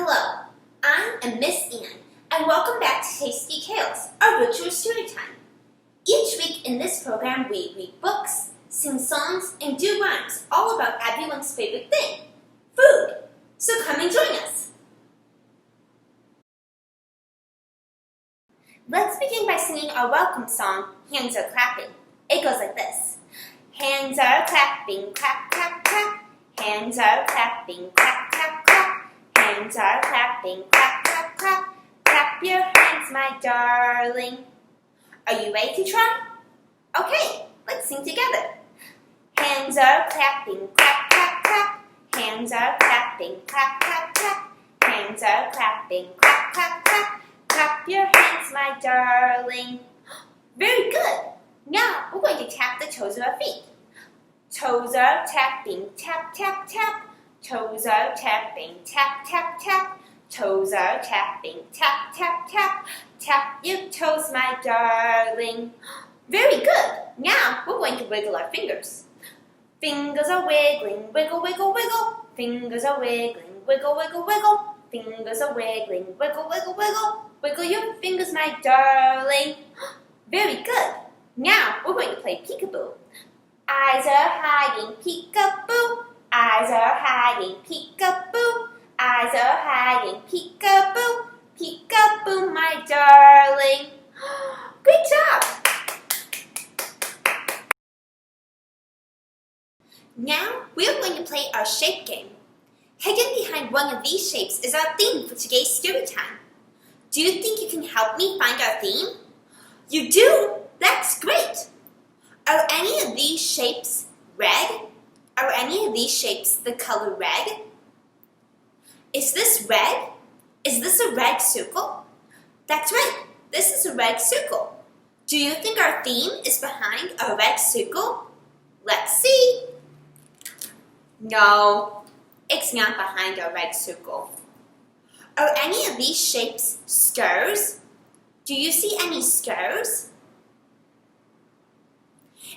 Hello, I am Miss Anne, and welcome back to Tasty Tales, our virtual story time. Each week in this program, we read books, sing songs, and do rhymes all about everyone's favorite thing, food. So come and join us. Let's begin by singing our welcome song, Hands Are Clapping. It goes like this. Hands are clapping, clap, clap, clap. Hands are clapping, clap, clap, clap. Hands are clapping, clap, clap, clap. Clap your hands, my darling. Are you ready to try? Okay, let's sing together. Hands are clapping, clap, clap, clap. Hands are clapping, clap, clap, clap. Hands are clapping, clap, clap, clap. Clap your hands, my darling. Very good. Now we're going to tap the toes of our feet. Toes are tapping, tap, tap, tap. Toes are tapping, tap, tap, tap. Toes are tapping, tap, tap, tap. Tap your toes, my darling. Very good. Now we're going to wiggle our fingers. Fingers are wiggling, wiggle, wiggle, wiggle. Fingers are wiggling, wiggle, wiggle, wiggle. Fingers are wiggling, wiggle, wiggle, wiggle. Wiggle your fingers, my darling. Very good. Now we're going to play peekaboo. Eyes are hiding, peekaboo. Eyes are hiding, peekaboo. Eyes are hiding, peekaboo. Peekaboo, my darling. Great job. Now we're going to play our shape game. Hidden behind one of these shapes is our theme for today's story time. Do you think you can help me find our theme? You do? That's great! Are any of these shapes red? Are any of these shapes the color red? Is this red? Is this a red circle? That's right, this is a red circle. Do you think our theme is behind a red circle? Let's see. No, it's not behind a red circle. Are any of these shapes squares? Do you see any squares?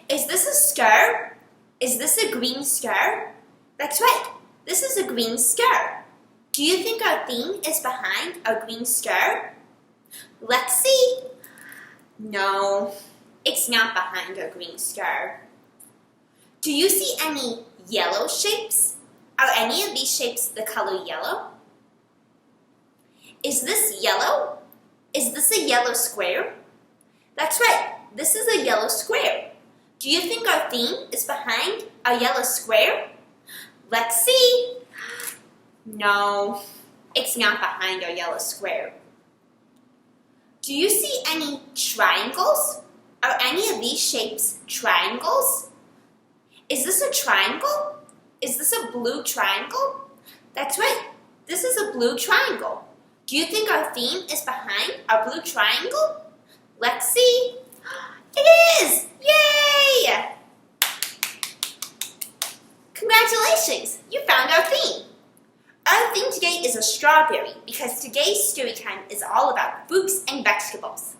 Is this a square? Is this a green square? That's right, this is a green square. Do you think our theme is behind a green square? Let's see. No, it's not behind a green square. Do you see any yellow shapes? Are any of these shapes the color yellow? Is this yellow? Is this a yellow square? That's right, this is a yellow square. Do you think our theme is behind a yellow square? Let's see. No, it's not behind our yellow square. Do you see any triangles? Are any of these shapes triangles? Is this a triangle? Is this a blue triangle? That's right, this is a blue triangle. Do you think our theme is behind our blue triangle? Let's see. It is! Yay! Congratulations! You found our theme. Our theme today is a strawberry because today's story time is all about fruits and vegetables.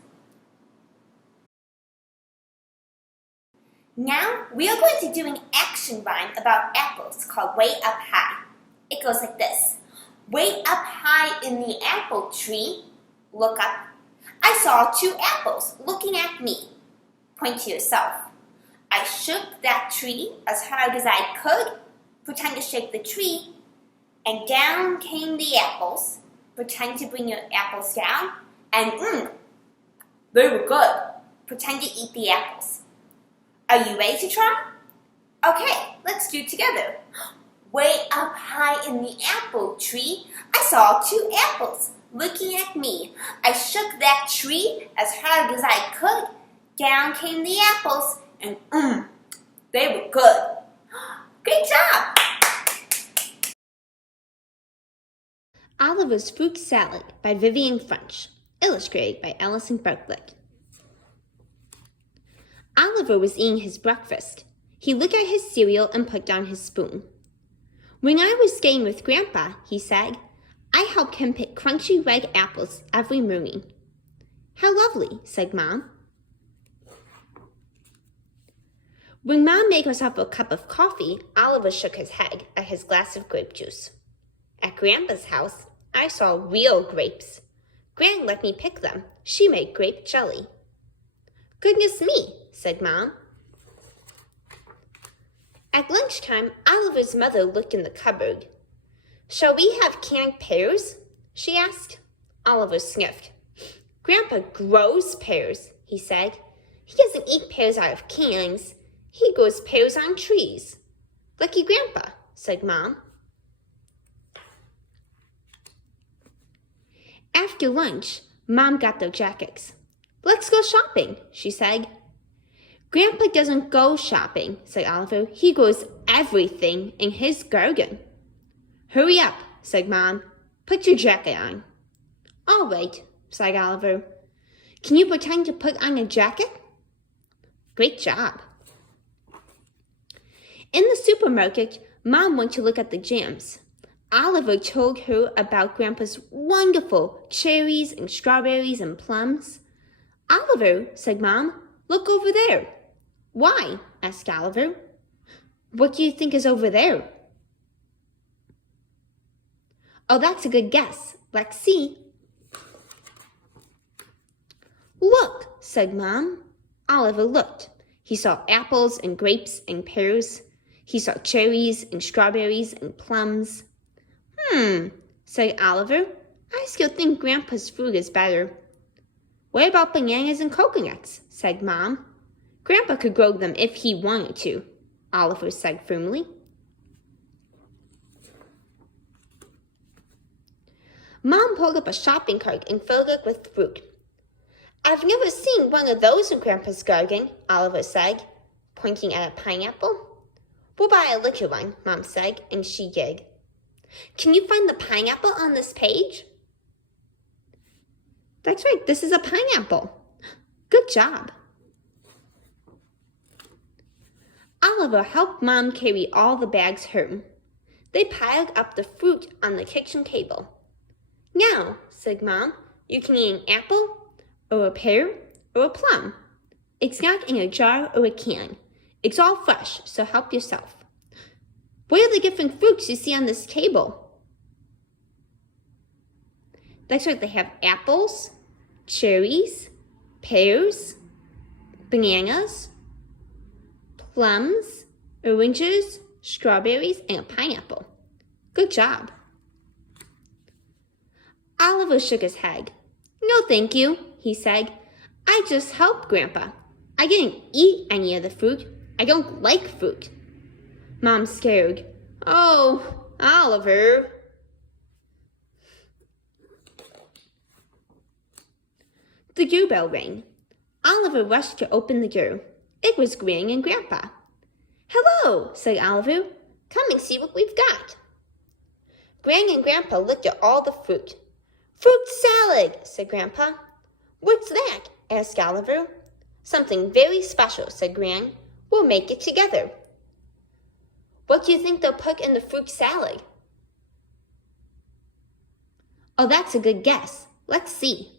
Now we are going to do an action rhyme about apples called Way Up High. It goes like this. Way up high in the apple tree, look up. I saw 2 apples looking at me. Point to yourself. I shook that tree as hard as I could, pretend to shake the tree, and down came the apples. Pretend to bring your apples down, and they were good. Pretend to eat the apples. Are you ready to try? Okay, let's do it together. Way up high in the apple tree, I saw 2 apples looking at me. I shook that tree as hard as I could. Down came the apples, and they were good. Great job! Oliver's Fruit Salad by Vivian French, illustrated by Alison Bartlett. Oliver was eating his breakfast. He looked at his cereal and put down his spoon. When I was staying with Grandpa, he said, I helped him pick crunchy red apples every morning. How lovely, said Mom. When Mom made herself a cup of coffee, Oliver shook his head at his glass of grape juice. At Grandpa's house, I saw real grapes. Gran let me pick them. She made grape jelly. Goodness me, said Mom. At lunchtime, Oliver's mother looked in the cupboard. Shall we have canned pears? She asked. Oliver sniffed. Grandpa grows pears, he said. He doesn't eat pears out of cans. He grows pears on trees. Lucky Grandpa, said Mom. After lunch, Mom got their jackets. Let's go shopping, she said. Grandpa doesn't go shopping, said Oliver. He grows everything in his garden. Hurry up, said Mom. Put your jacket on. All right, said Oliver. Can you pretend to put on a jacket? Great job. In the supermarket, Mom went to look at the jams. Oliver told her about Grandpa's wonderful cherries and strawberries and plums. Oliver, said Mom, look over there. Why? Asked Oliver. What do you think is over there? Oh, that's a good guess. Let's see. Look, said Mom. Oliver looked. He saw apples and grapes and pears. He saw cherries and strawberries and plums. Said Oliver. I still think Grandpa's fruit is better. What about bananas and coconuts? Said Mom. Grandpa could grow them if he wanted to, Oliver said firmly. Mom pulled up a shopping cart and filled it with fruit. I've never seen one of those in Grandpa's garden, Oliver said, pointing at a pineapple. We'll buy a little one, Mom said, and she did. Can you find the pineapple on this page? That's right, this is a pineapple. Good job. Oliver helped Mom carry all the bags home. They piled up the fruit on the kitchen table. Now, said Mom, you can eat an apple, or a pear, or a plum. It's not in a jar or a can. It's all fresh, so help yourself. What are the different fruits you see on this table? That's right, they have apples, cherries, pears, bananas, plums, oranges, strawberries, and a pineapple. Good job. Oliver shook his head. No, thank you, he said. I just helped Grandpa. I didn't eat any of the fruit. I don't like fruit. Mom scared. Oh, Oliver. The doorbell rang. Oliver rushed to open the door. It was Gran and Grandpa. Hello, said Oliver. Come and see what we've got. Gran and Grandpa looked at all the fruit. Fruit salad, said Grandpa. What's that? Asked Oliver. Something very special, said Gran. We'll make it together. What do you think they'll put in the fruit salad? Oh, that's a good guess. Let's see.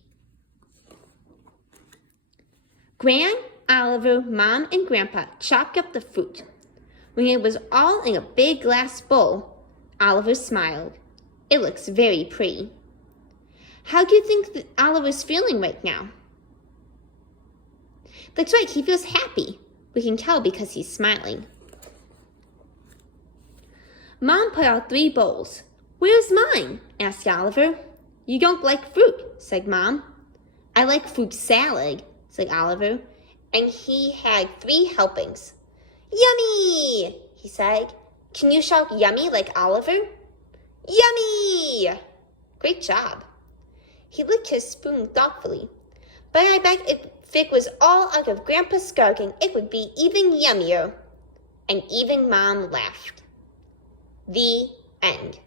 Gran, Oliver, Mom, and Grandpa chopped up the fruit. When it was all in a big glass bowl, Oliver smiled. It looks very pretty. How do you think that Oliver's feeling right now? That's right, he feels happy. We can tell because he's smiling. Mom put out 3 bowls. Where's mine? Asked Oliver. You don't like fruit, said Mom. I like fruit salad, said Oliver, and he had 3 helpings. Yummy, he said. Can you shout yummy like Oliver? Yummy! Great job. He licked his spoon thoughtfully. But I bet if it was all out of Grandpa's garden, it would be even yummier. And even Mom laughed. The end.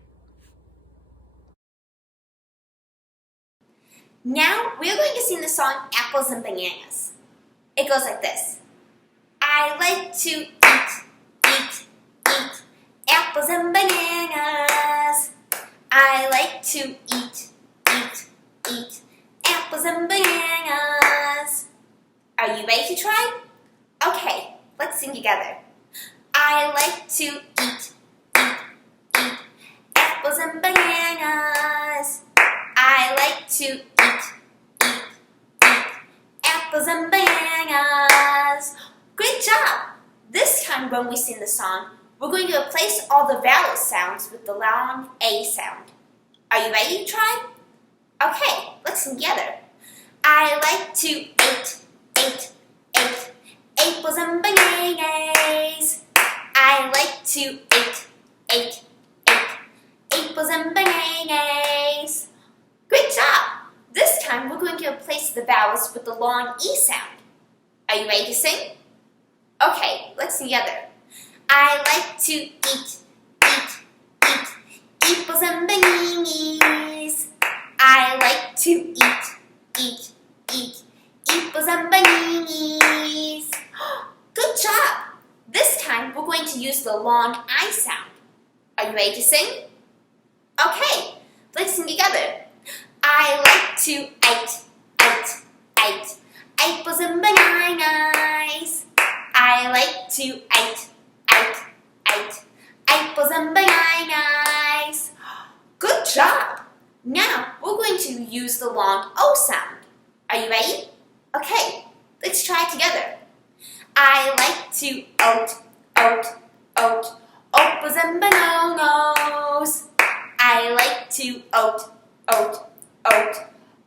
Now we're going to sing the song Apples and Bananas. It goes like this. I like to eat apples and bananas. I like to eat apples and bananas. Are you ready to try? Okay, let's sing together. I like to eat apples and bananas. to eat apples and bananas. Great job! This time when we sing the song, we're going to replace all the vowel sounds with the long A sound. Are you ready to try? Okay, let's sing together. I like to eat apples and bananas. I like to eat apples and bananas. Great job! This time we're going to replace the vowels with the long E sound. Are you ready to sing? Okay, let's sing together. I like to eat apples and bananas. I like to eat apples and bananas. Good job! This time we're going to use the long I sound. Are you ready to sing? Okay, let's sing together. I like to eat apples and bananas. I like to eat apples and bananas. Good job! Now we're going to use the long O sound. Are you ready? Okay, let's try it together. I like to eat apples and bananas. I like to eat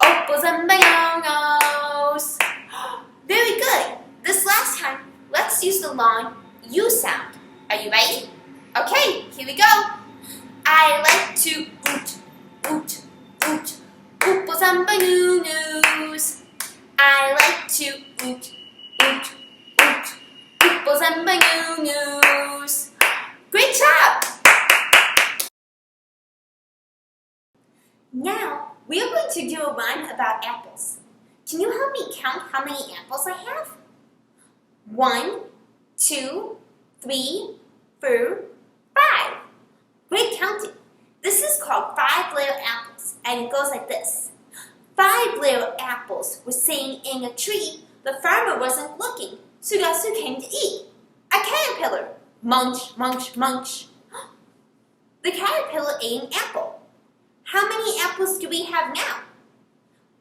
apples and bananas. Very good. This last time, let's use the long U sound. Are you ready? Okay, here we go. I like to eat apples and bananas. I like to eat apples and bananas. Great job! Now, we are going to do a rhyme about apples. Can you help me count how many apples I have? 1, 2, 3, 4, 5. Great counting. This is called 5 little apples, and it goes like this. 5 little apples were sitting in a tree. The farmer wasn't looking, so guess who came to eat? A caterpillar. Munch, munch, munch. The caterpillar ate an apple. How many apples do we have now?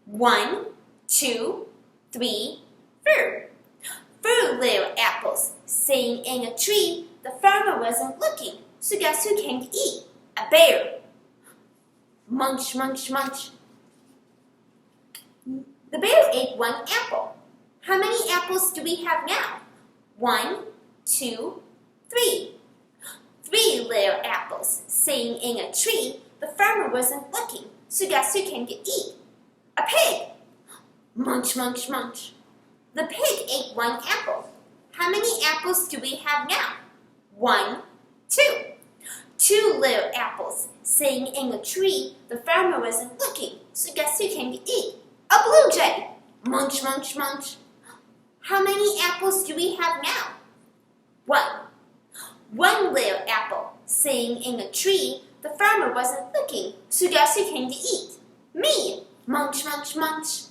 1, 2, 3, 4. 4 little apples sitting in a tree. The farmer wasn't looking, so guess who came to eat? A bear. Munch, munch, munch. The bear ate 1 apple. How many apples do we have now? 1, 2, 3. 3 little apples sitting in a tree. The farmer wasn't looking, so guess who came to eat? A pig. Munch, munch, munch. The pig ate 1 apple. How many apples do we have now? 1, 2. 2 little apples sitting in a tree. The farmer wasn't looking, so guess who came to eat? A blue jay. Munch, munch, munch. How many apples do we have now? 1. 1 little apple sitting in a tree. The farmer wasn't looking, so guess who came to eat? Me. Munch, munch, munch.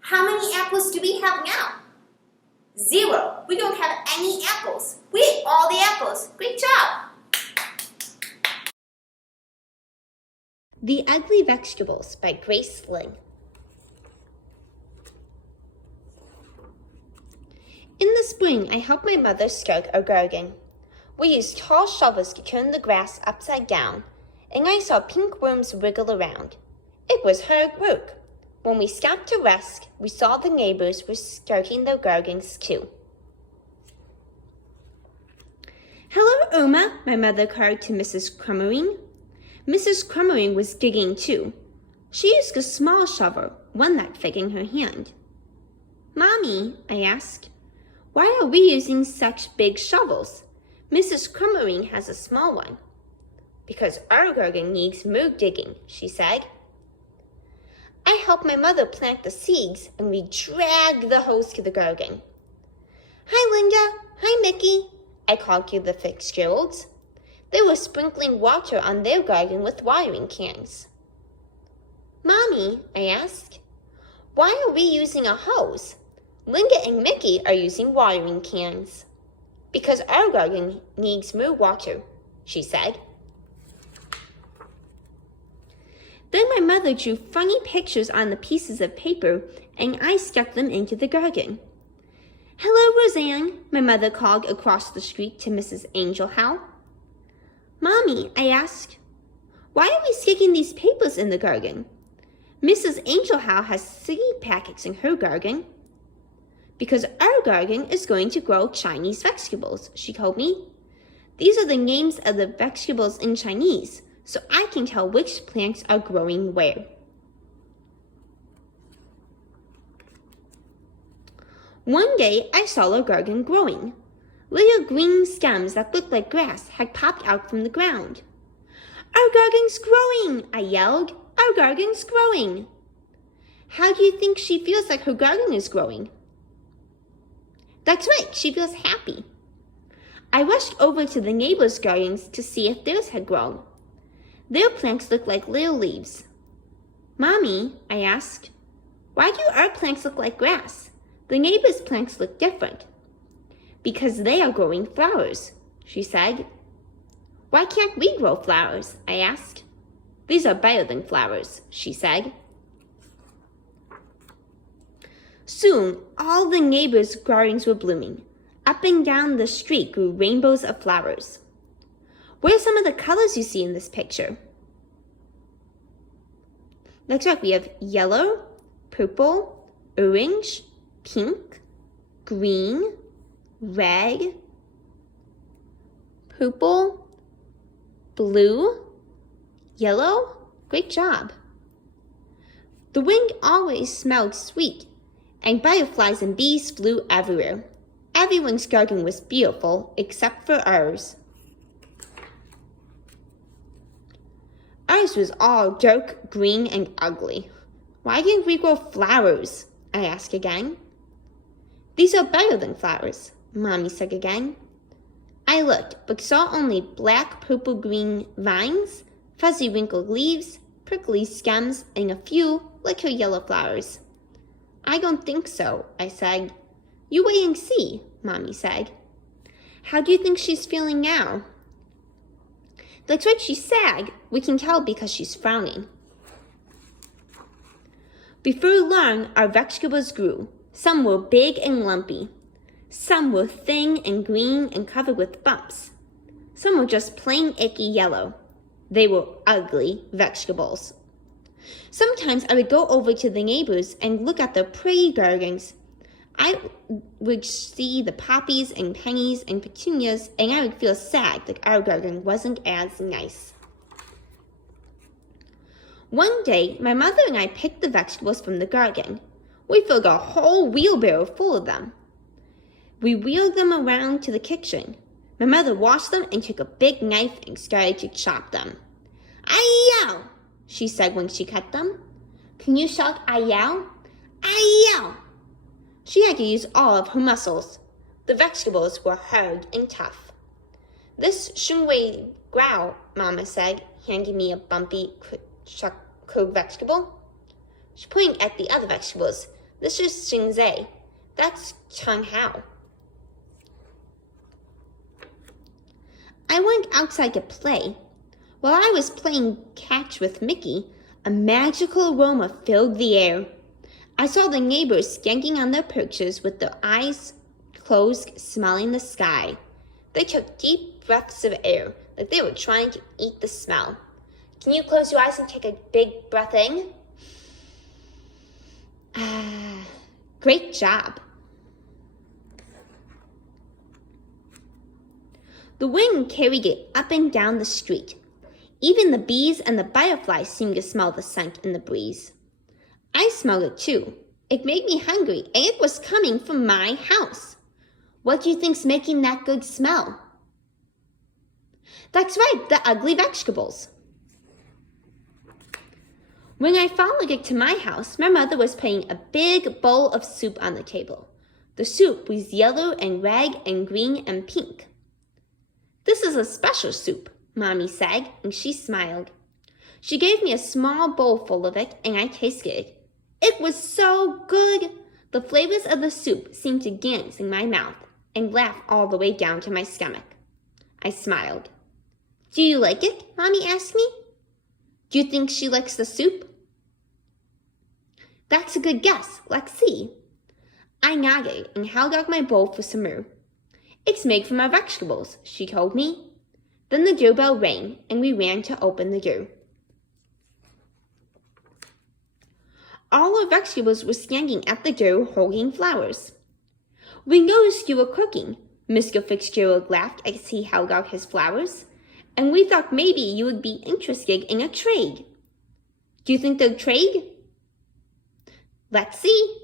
How many apples do we have now? 0. We don't have any apples. We ate all the apples. Great job! The Ugly Vegetables by Grace Ling. In the spring, I helped my mother start our garden. We used tall shovels to turn the grass upside down, and I saw pink worms wriggle around. It was hard work. When we stopped to rest, we saw the neighbors were starting their gardens too. Hello, Irma, my mother called to Mrs. Crummerine. Mrs. Crummerine was digging too. She used a small shovel, one that fit in her hand. Mommy, I asked, why are we using such big shovels? Mrs. Crummerine has a small one. Because our garden needs more digging, she said. I helped my mother plant the seeds, and we dragged the hoes to the garden. Hi, Linda. Hi, Mickey, I called to the Fitzgeralds. They were sprinkling water on their garden with watering cans. Mommy, I asked, why are we using a hose? Linda and Mickey are using watering cans. Because our garden needs more water, she said. Then my mother drew funny pictures on the pieces of paper, and I stuck them into the garden. "Hello, Roseanne," my mother called across the street to Mrs. Angel Howe. "Mommy," I asked, "why are we sticking these papers in the garden? Mrs. Angel Howe has seed packets in her garden." "Because our garden is going to grow Chinese vegetables," she told me. "These are the names of the vegetables in Chinese, so I can tell which plants are growing where." One day, I saw our garden growing. Little green stems that looked like grass had popped out from the ground. "Our garden's growing!" I yelled. "Our garden's growing!" How do you think she feels like her garden is growing? That's right, she feels happy. I rushed over to the neighbors' gardens to see if theirs had grown. Their plants looked like little leaves. "Mommy," I asked, "why do our plants look like grass? The neighbors' plants look different." "Because they are growing flowers," she said. "Why can't we grow flowers?" I asked. "These are better than flowers," she said. Soon, all the neighbors' gardens were blooming. Up and down the street grew rainbows of flowers. What are some of the colors you see in this picture? That's right, we have yellow, purple, orange, pink, green, red, purple, blue, yellow. Great job. The wind always smelled sweet, and butterflies and bees flew everywhere. Everyone's garden was beautiful except for ours. Ours was all dark green and ugly. "Why didn't we grow flowers?" I asked again. "These are better than flowers," Mommy said again. I looked, but saw only black, purple, green vines, fuzzy wrinkled leaves, prickly stems, and a few little yellow flowers. "I don't think so," I said. "You wait and see," Mommy said. "How do you think she's feeling now?" That's right, she's sad. We can tell because she's frowning. Before long, our vegetables grew. Some were big and lumpy. Some were thin and green and covered with bumps. Some were just plain icky yellow. They were ugly vegetables. Sometimes I would go over to the neighbors and look at their pretty gardens. I would see the poppies and pennies and petunias, and I would feel sad that our garden wasn't as nice. One day, my mother and I picked the vegetables from the garden. We filled a whole wheelbarrow full of them. We wheeled them around to the kitchen. My mother washed them and took a big knife and started to chop them. "Ay-yow!" she said when she cut them. Can you shout "ay-yow"? "Ay-yow!" She had to use all of her muscles. The vegetables were hard and tough. "This shouldn't weigh growl," Mama said, handing me a bumpy, cooked vegetable. She pointed at the other vegetables. "This is Xingzai. That's Changhao." I went outside to play. While I was playing catch with Mickey, a magical aroma filled the air. I saw the neighbors standing on their perches with their eyes closed, smelling the sky. They took deep breaths of air, like they were trying to eat the smell. Can you close your eyes and take a big breath in? Great job. The wind carried it up and down the street. Even the bees and the butterflies seemed to smell the scent in the breeze. I smelled it too. It made me hungry, and it was coming from my house. What do you think's making that good smell? That's right, the ugly vegetables. When I followed it to my house, my mother was putting a big bowl of soup on the table. The soup was yellow and red and green and pink. This is a special soup, Mommy said, and she smiled. She gave me a small bowl full of it, and I tasted it. It was so good! The flavors of the soup seemed to dance in my mouth and laugh all the way down to my stomach. I smiled. Do you like it? Mommy asked me. Do you think she likes the soup? That's a good guess. Let's see. I nodded and held out my bowl for Samu. It's made from our vegetables, she told me. Then the doorbell rang and we ran to open the door. All our vegetables were standing at the door holding flowers. We noticed you were cooking, Mr. Fitzgerald laughed as he held out his flowers, and we thought maybe you would be interested in a trade. Do you think they'll trade? Let's see.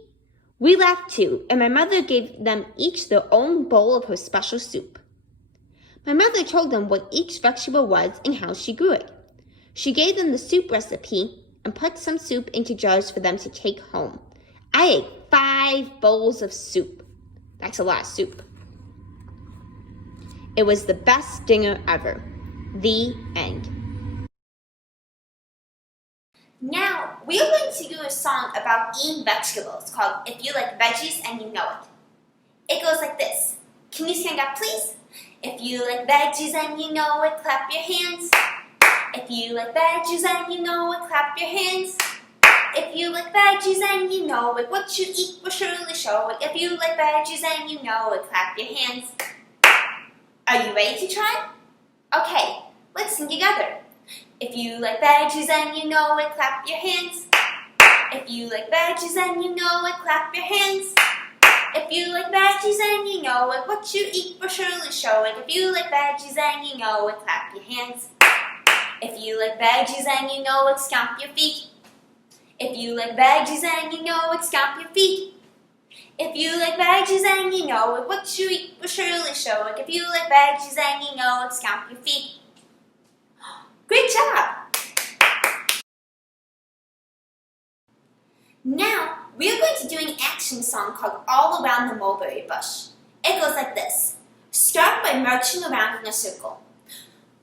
We laughed too, and my mother gave them each their own bowl of her special soup. My mother told them what each vegetable was and how she grew it. She gave them the soup recipe and put some soup into jars for them to take home. I ate 5 bowls of soup. That's a lot of soup. It was the best dinner ever. The end. Now, we are going to do a song about eating vegetables called If You Like Veggies and You Know It. It goes like this. Can you stand up, please? If you like veggies and you know it, clap your hands. If you like veggies and you know it, clap your hands. If you like veggies and you know it, what you eat will surely show it. If you like veggies and you know it, clap your hands. Are you ready to try? Okay, let's sing together. If you like veggies and you know it, clap your hands. If you like veggies and you know it, clap your hands. If you like veggies and you know it, what you eat will surely show it. If you like veggies and you know it, clap your hands. If you like veggies and you know it, stomp your feet. If you like veggies and you know it, stomp your feet. If you like veggies and you know it, what you eat will surely show it. If you like veggies and you know it, stomp your feet. Great job! Now, we are going to do an action song called All Around the Mulberry Bush. It goes like this. Start by marching around in a circle.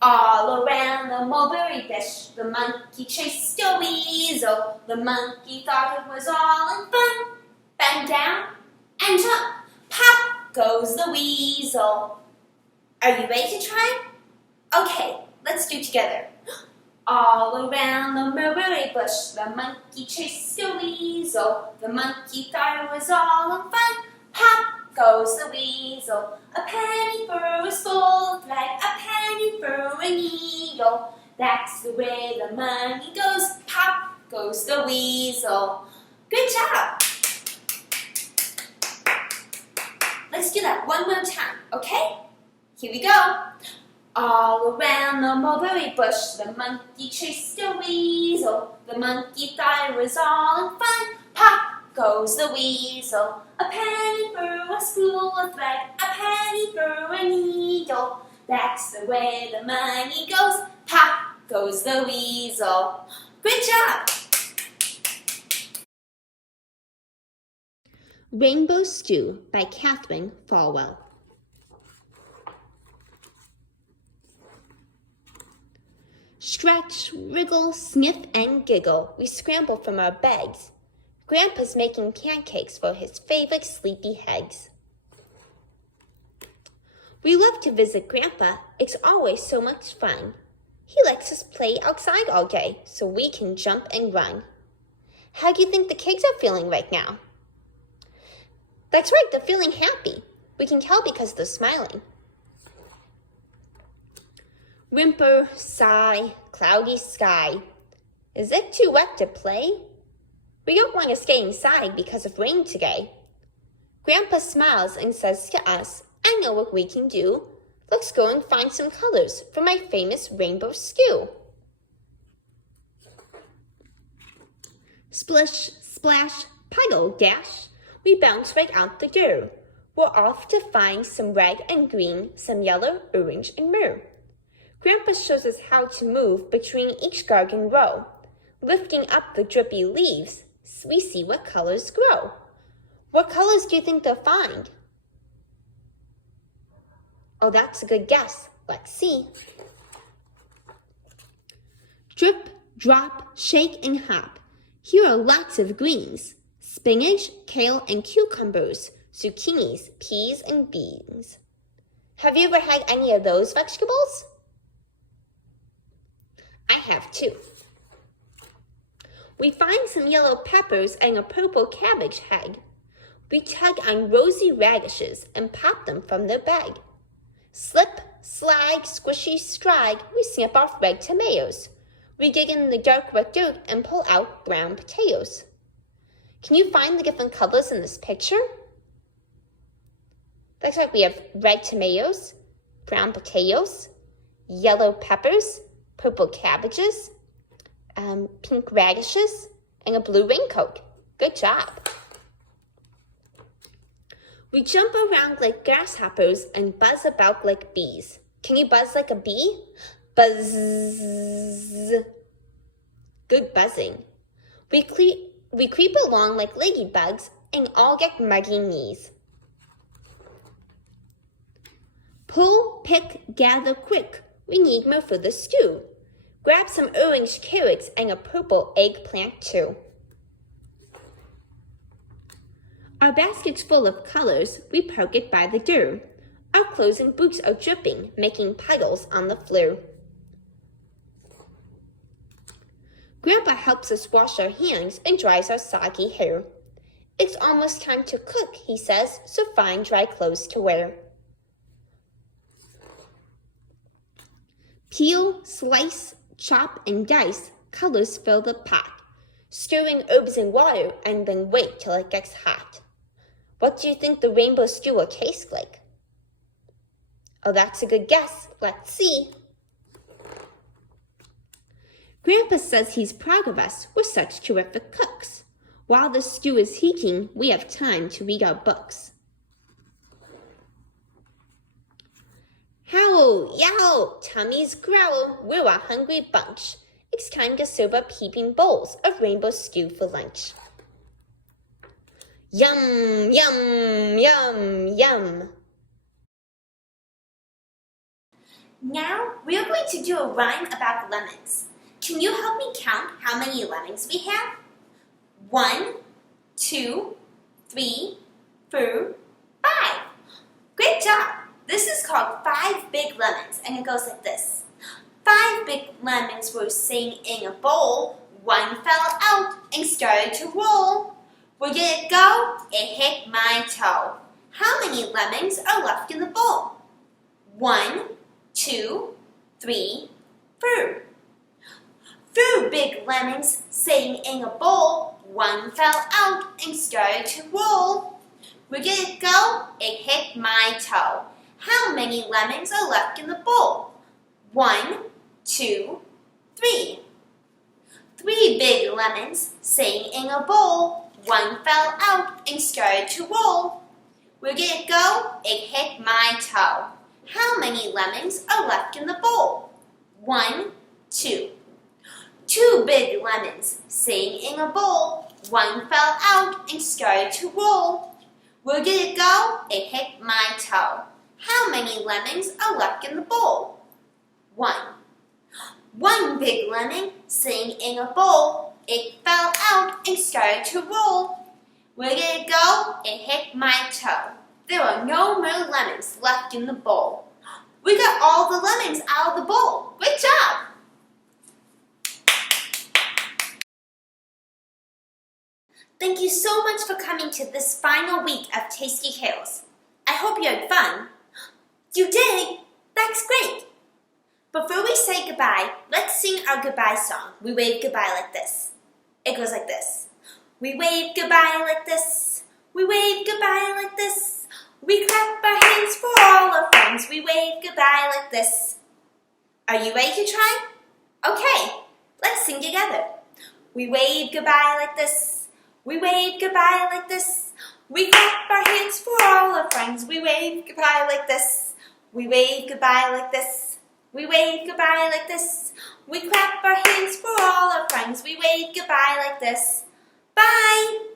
All around the mulberry bush, the monkey chased a weasel. The monkey thought it was all in fun. Bend down and jump. Pop goes the weasel. Are you ready to try? Okay, let's do it together. All around the mulberry bush, the monkey chased a weasel. The monkey thought it was all in fun. Pop goes the weasel. A penny for a spool of thread, a penny for a needle. That's the way the money goes. Pop goes the weasel. Good job! Let's do that one more time, okay? Here we go. All around the mulberry bush, the monkey chased a weasel. The monkey thought it was all in fun. Pop goes the weasel. A penny for a spool of thread, a penny for a needle. That's the way the money goes. Pop goes the weasel. Good job! Rainbow Stew by Cathryn Falwell. Stretch, wriggle, sniff, and giggle, we scramble from our beds. Grandpa's making pancakes for his favorite sleepyheads. We love to visit Grandpa. It's always so much fun. He lets us play outside all day so we can jump and run. How do you think the kids are feeling right now? That's right, they're feeling happy. We can tell because they're smiling. Whimper, sigh, cloudy sky. Is it too wet to play? We don't want to stay inside because of rain today. Grandpa smiles and says to us, I know what we can do. Let's go and find some colors for my famous rainbow stew. Splish, splash, puddle, dash. We bounce right out the door. We're off to find some red and green, some yellow, orange, and blue. Grandpa shows us how to move between each garden row. Lifting up the drippy leaves, we see what colors grow. What colors do you think they'll find? Oh, that's a good guess. Let's see. Drip, drop, shake, and hop. Here are lots of greens. Spinach, kale, and cucumbers, zucchinis, peas, and beans. Have you ever had any of those vegetables? I have too. We find some yellow peppers and a purple cabbage head. We tug on rosy radishes and pop them from their bag. Slip, slide, squishy, stride, we snip off red tomatoes. We dig in the dark wet dirt and pull out brown potatoes. Can you find the different colors in this picture? Looks like we have red tomatoes, brown potatoes, yellow peppers, purple cabbages, pink radishes, and a blue raincoat. Good job. We jump around like grasshoppers and buzz about like bees. Can you buzz like a bee? Buzz. Good buzzing. We creep along like ladybugs and all get muggy knees. Pull, pick, gather quick. We need more for the stew. Grab some orange carrots and a purple eggplant too. Our basket's full of colors, we park it by the door. Our clothes and boots are dripping, making puddles on the floor. Grandpa helps us wash our hands and dries our soggy hair. It's almost time to cook, he says, so find dry clothes to wear. Peel, slice, chop, and dice, colors fill the pot. Stir in herbs and water and then wait till it gets hot. What do you think the rainbow stew will taste like? Oh, that's a good guess. Let's see. Grandpa says he's proud of us. We're such terrific cooks. While the stew is heating, we have time to read our books. Howl, yowl, tummies growl, we're a hungry bunch. It's time to serve up heaping bowls of rainbow stew for lunch. Yum, yum, yum, yum. Now we're going to do a rhyme about lemons. Can you help me count how many lemons we have? 1, 2, 3, 4, 5. Great job! This is called 5 big lemons, and it goes like this. 5 big lemons were sitting in a bowl. One fell out and started to roll. Where did it go? It hit my toe. How many lemons are left in the bowl? 1, 2, 3, 4. 4 big lemons sitting in a bowl. One fell out and started to roll. Where did it go? It hit my toe. How many lemons are left in the bowl? 1, 2, 3. 3 big lemons sitting in a bowl. One fell out and started to roll. Where did it go? It hit my toe. How many lemons are left in the bowl? 1, 2. 2 big lemons sitting in a bowl. One fell out and started to roll. Where did it go? It hit my toe. How many lemons are left in the bowl? 1. 1 big lemon sitting in a bowl. It fell out and started to roll. Where did it go? It hit my toe. There are no more lemons left in the bowl. We got all the lemons out of the bowl. Great job! Thank you so much for coming to this final week of Tasty Tales. I hope you had fun. You did? That's great! Before we say goodbye, let's sing our goodbye song. We wave goodbye like this. It goes like this. We wave goodbye like this. We wave goodbye like this. We clap our hands for all our friends. We wave goodbye like this. Are you ready to try? Okay, let's sing together. We wave goodbye like this. We wave goodbye like this. We clap our hands for all our friends. We wave goodbye like this. We wave goodbye like this. We wave goodbye like this. We clap our hands for all our friends. We wave goodbye like this. Bye!